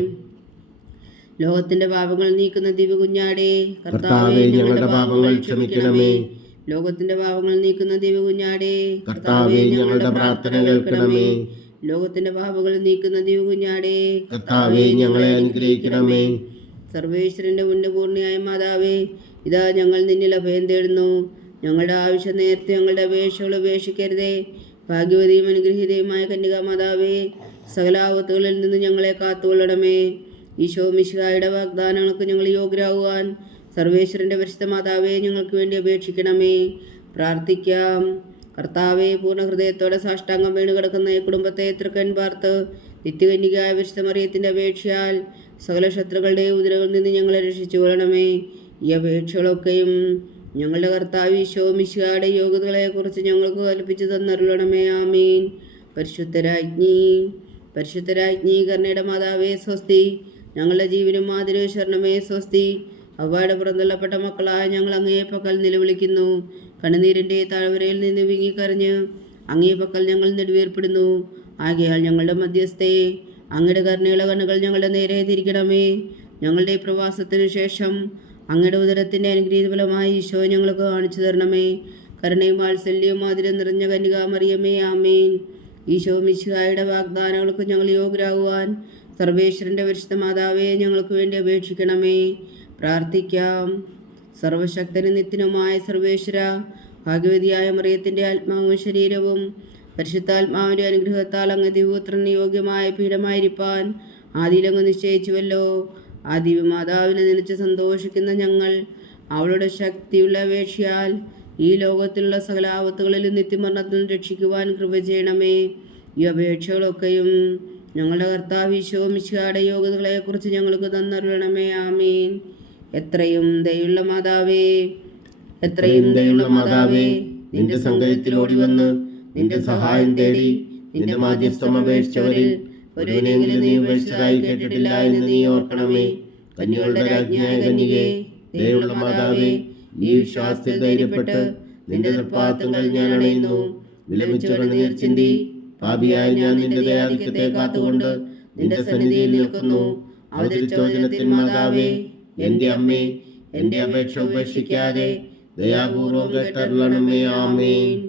ലോകത്തിന്റെ പാപങ്ങൾ നീക്കുന്ന ദിവ്യ കുഞ്ഞാടേ കർത്താവേ ഞങ്ങളുടെ പാപങ്ങൾ ക്ഷമിക്കണമേ. ലോകത്തിന്റെ പാപങ്ങൾ നീക്കുന്ന ദിവ്യ കുഞ്ഞാടേ കർത്താവേ ഞങ്ങളുടെ പ്രാർത്ഥന കേൾക്കണമേ. ലോകത്തിന്റെ പാപങ്ങൾ നീക്കുന്ന ദിവ്യ കുഞ്ഞാടേ കർത്താവേ ഞങ്ങളെ അനുഗ്രഹിക്കണമേ. സർവേശ്വരന്റെ പുണ്യപൂർണിയായ മാതാവേ ഇതാ ഞങ്ങൾ നിന്നിൽ അഭയം തേടുന്നു. ഞങ്ങളുടെ ആവശ്യം നേരത്തെ ഞങ്ങളുടെ അപേക്ഷകൾ ഉപേക്ഷിക്കരുതേ. ഭാഗ്യവതിയും അനുഗ്രഹീതയുമായ കന്യകാ മാതാവേ സകലാപത്തുകളിൽ നിന്ന് ഞങ്ങളെ കാത്തുകൊള്ളണമേ. ഈശോ മിശിഹായുടെ വാഗ്ദാനങ്ങൾക്ക് ഞങ്ങൾ യോഗ്യരാകുവാൻ സർവേശ്വരന്റെ പരിശുദ്ധ മാതാവേ ഞങ്ങൾക്ക് വേണ്ടി അപേക്ഷിക്കണമേ. പ്രാർത്ഥിക്കാം. കർത്താവെ പൂർണ ഹൃദയത്തോടെ സാഷ്ടാംഗം വീണ് കിടക്കുന്ന ഈ കുടുംബത്തെ തൃക്കൻ പാർത്ത് നിത്യകന്യകായ വിശുദ്ധമറിയത്തിന്റെ അപേക്ഷയാൽ സകല ശത്രുക്കളുടെയും ഉദരകളിൽ നിന്ന് ഞങ്ങളെ രക്ഷിച്ചു കൊള്ളണമേ ഈ അപേക്ഷകളൊക്കെയും ഞങ്ങളുടെ കർത്താവ് ഈശോ മിശിഹായുടെ യോഗ്യതകളെക്കുറിച്ച് ഞങ്ങൾക്ക് കൽപ്പിച്ചു തന്നരുളണമേ. ആമീൻ. പരിശുദ്ധരാജ്ഞി പരിശുദ്ധരാജ്ഞി കർണയുടെ മാതാവേ സ്വസ്തി. ഞങ്ങളുടെ ജീവനും മാതിരി ശരണമേ സ്വസ്തി. അവയുടെ പുറന്തള്ളപ്പെട്ട മക്കളായ ഞങ്ങൾ അങ്ങേ പക്കൽ നിലവിളിക്കുന്നു. കണ്ണുനീരിന്റെ താഴ്വരയിൽ നിന്ന് വിങ്ങിക്കറിഞ്ഞ് അങ്ങേ പക്കൽ ഞങ്ങൾ നെടുവേർപ്പെടുന്നു. ആകയാൽ ഞങ്ങളുടെ മധ്യസ്ഥേ അങ്ങയുടെ കരുണയുള്ള കണ്ണുകൾ ഞങ്ങളുടെ നേരെ തിരിക്കണമേ. ഞങ്ങളുടെ പ്രവാസത്തിനു ശേഷം അങ്ങയുടെ ഉദരത്തിന്റെ അനുഗ്രഹീത ഫലമായി ഈശോ ഞങ്ങൾക്ക് കാണിച്ചു തരണമേ. കരുണയും വാത്സല്യവും മാതിരം നിറഞ്ഞ കന്യകാമറിയമേ ആമേൻ. ഈശോ മിശിഹായുടെ വാഗ്ദാനങ്ങൾക്ക് ഞങ്ങൾ യോഗ്യരാകുവാൻ സർവേശ്വരന്റെ പരിശുദ്ധ മാതാവേ ഞങ്ങൾക്ക് വേണ്ടി അപേക്ഷിക്കണമേ. പ്രാർത്ഥിക്കാം. സർവശക്തനും നിത്യനുമായ സർവേശ്വര ഭാഗ്യവതിയായ മറിയത്തിന്റെ ആത്മാവും ശരീരവും പരിശുദ്ധാത്മാവിന്റെ അനുഗ്രഹത്താൽ അങ്ങ് ദിവപുത്രന് യോഗ്യമായ പീഠമായിരിക്കാൻ ആദിയിലങ്ങ് നിശ്ചയിച്ചുവല്ലോ. ആ ദിവ്യമാതാവിനെ നനച്ച് സന്തോഷിക്കുന്ന ഞങ്ങൾ അവളുടെ ശക്തിയുള്ള അപേക്ഷയാൽ ഈ ലോകത്തിലുള്ള സകലാപത്തുകളിലും നിത്യമരണത്തിൽ രക്ഷിക്കുവാൻ കൃപ ചെയ്യണമേ. ഈ അപേക്ഷകളൊക്കെയും ഞങ്ങളുടെ കർത്താവ് ഈശോ മിശിഹായുടെ യോഗ്യതകളെക്കുറിച്ച് ഞങ്ങൾക്ക് തന്നരുളണമേ. ആമീൻ. എത്രയും ദയുള്ള മാതാവേ എത്രയും ദയുള്ള മാതാവേ നിന്റെ സങ്കേതത്തിൽ ഓടി വന്ന് നിന്റെ സഹായം തേടി നിന്റെ മാധ്യസ്ഥം അപേക്ഷിച്ചവരിൽ ഒരുവിനെങ്കിലും നീ ഉപേക്ഷിച്ചതായി കേട്ടിട്ടില്ല എന്ന് നീ ഓർക്കണമേ. കന്യകളുടെ രാജ്ഞിയായ കന്യകെ ദയുള്ള മാതാവേ ഈ വിശ്വാസത്തിൽ ധൈര്യപ്പെട്ട് നിന്റെ തൃപ്പാത്തങ്ങൾ ഞാൻ അണയുന്നു. വിലമിച്ചുകൊണ്ട് നീർ ചിന്തി. പാപിയായി ഞാൻ നിന്റെ ദയാധിക്യത്തെ കാത്തുകൊണ്ട് നിന്റെ സന്നിധിയിൽ നിൽക്കുന്നു. അവതരിച്ചോചനത്തിൽ മാതാവേ എന്റെ അമ്മേ എന്റെ അപേക്ഷ ഉപേക്ഷിക്കാതെ ദയാപൂർവം കേട്ടരുളണമേ ആമേൻ.